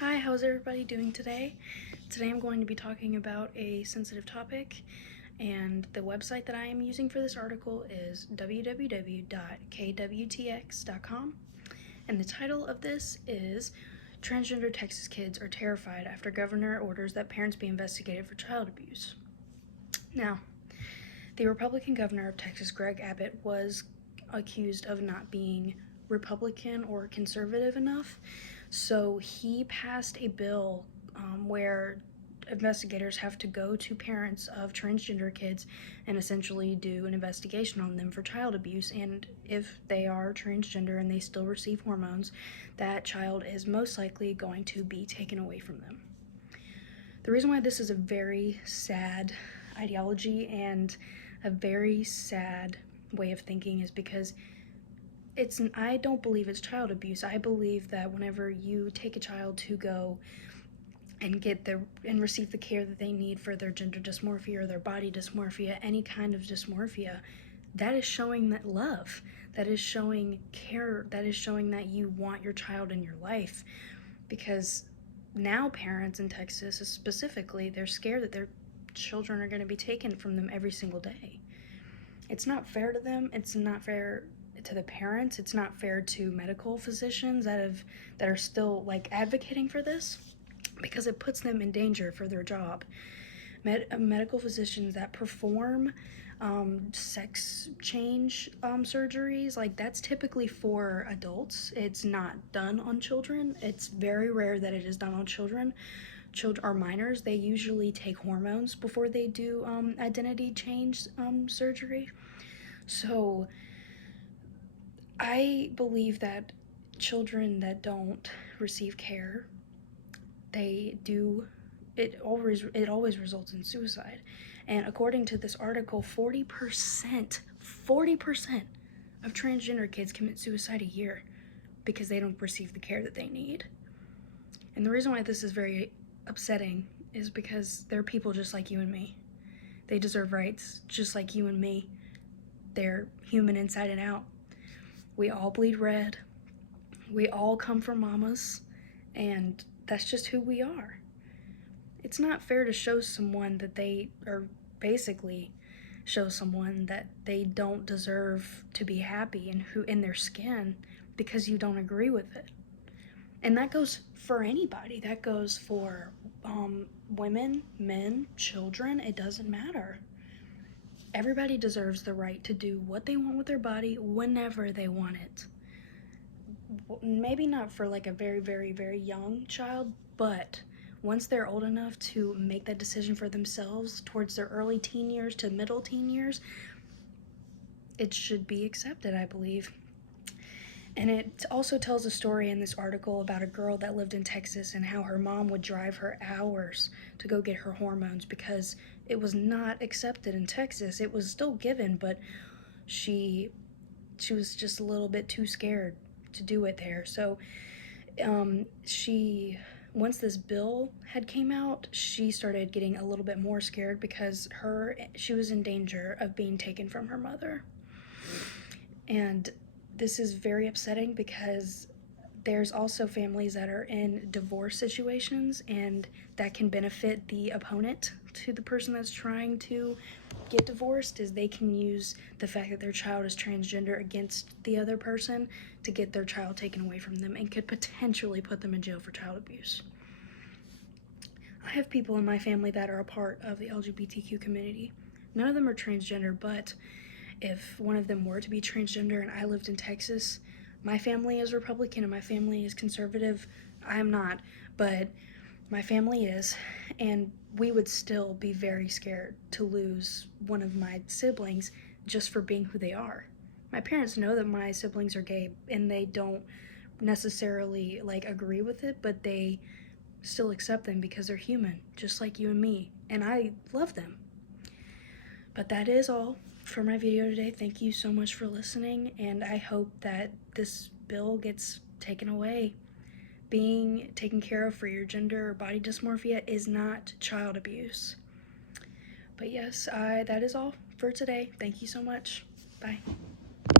Hi, how's everybody doing today? Today I'm going to be talking about a sensitive topic, and the website that I am using for this article is www.kwtx.com, and the title of this is Transgender Texas Kids Are Terrified After Governor Orders That Parents Be Investigated for Child Abuse. Now, the Republican governor of Texas, Greg Abbott, was accused of not being Republican or conservative enough, so he passed a bill where investigators have to go to parents of transgender kids and essentially do an investigation on them for child abuse, and if they are transgender and they still receive hormones, that child is most likely going to be taken away from them. The reason why this is a very sad ideology and a very sad way of thinking is because I don't believe it's child abuse. I believe that whenever you take a child to go and receive the care that they need for their gender dysmorphia or their body dysmorphia, any kind of dysmorphia, that is showing that love, that is showing care, that is showing that you want your child in your life. Because now parents in Texas specifically, they're scared that their children are going to be taken from them every single day. It's not fair to them. It's not fair to the parents. It's not fair to medical physicians that are still advocating for this, because it puts them in danger for their job. Medical physicians that perform sex change surgeries, that's typically for adults. It's not done on children. It's very rare that it is done on children. Children are minors. They usually take hormones before they do identity change surgery. So I believe that children that don't receive care, it always results in suicide. And according to this article, 40% of transgender kids commit suicide a year because they don't receive the care that they need. And the reason why this is very upsetting is because they're people just like you and me. They deserve rights just like you and me. They're human inside and out. We all bleed red. We all come from mamas, and that's just who we are. It's not fair to show someone that they don't deserve to be happy in their skin because you don't agree with it. And that goes for anybody. That goes for women, men, children. It doesn't matter. Everybody deserves the right to do what they want with their body whenever they want it. Maybe not for a very, very, very young child, but once they're old enough to make that decision for themselves towards their early teen years to middle teen years, it should be accepted, I believe. And it also tells a story in this article about a girl that lived in Texas and how her mom would drive her hours to go get her hormones because it was not accepted in Texas. It was still given, but she was just a little bit too scared to do it there. So once this bill had came out, she started getting a little bit more scared because she was in danger of being taken from her mother. And this is very upsetting because there's also families that are in divorce situations, and that can benefit the opponent to the person that's trying to get divorced, is they can use the fact that their child is transgender against the other person to get their child taken away from them and could potentially put them in jail for child abuse. I have people in my family that are a part of the LGBTQ community. None of them are transgender, but if one of them were to be transgender and I lived in Texas, my family is Republican and my family is conservative. I'm not, but my family is, and we would still be very scared to lose one of my siblings just for being who they are. My parents know that my siblings are gay and they don't necessarily agree with it, but they still accept them because they're human, just like you and me, and I love them. But that is all for my video today. Thank you so much for listening, and I hope that this bill gets taken away. Being taken care of for your gender or body dysmorphia is not child abuse. But yes, that is all for today. Thank you so much. Bye.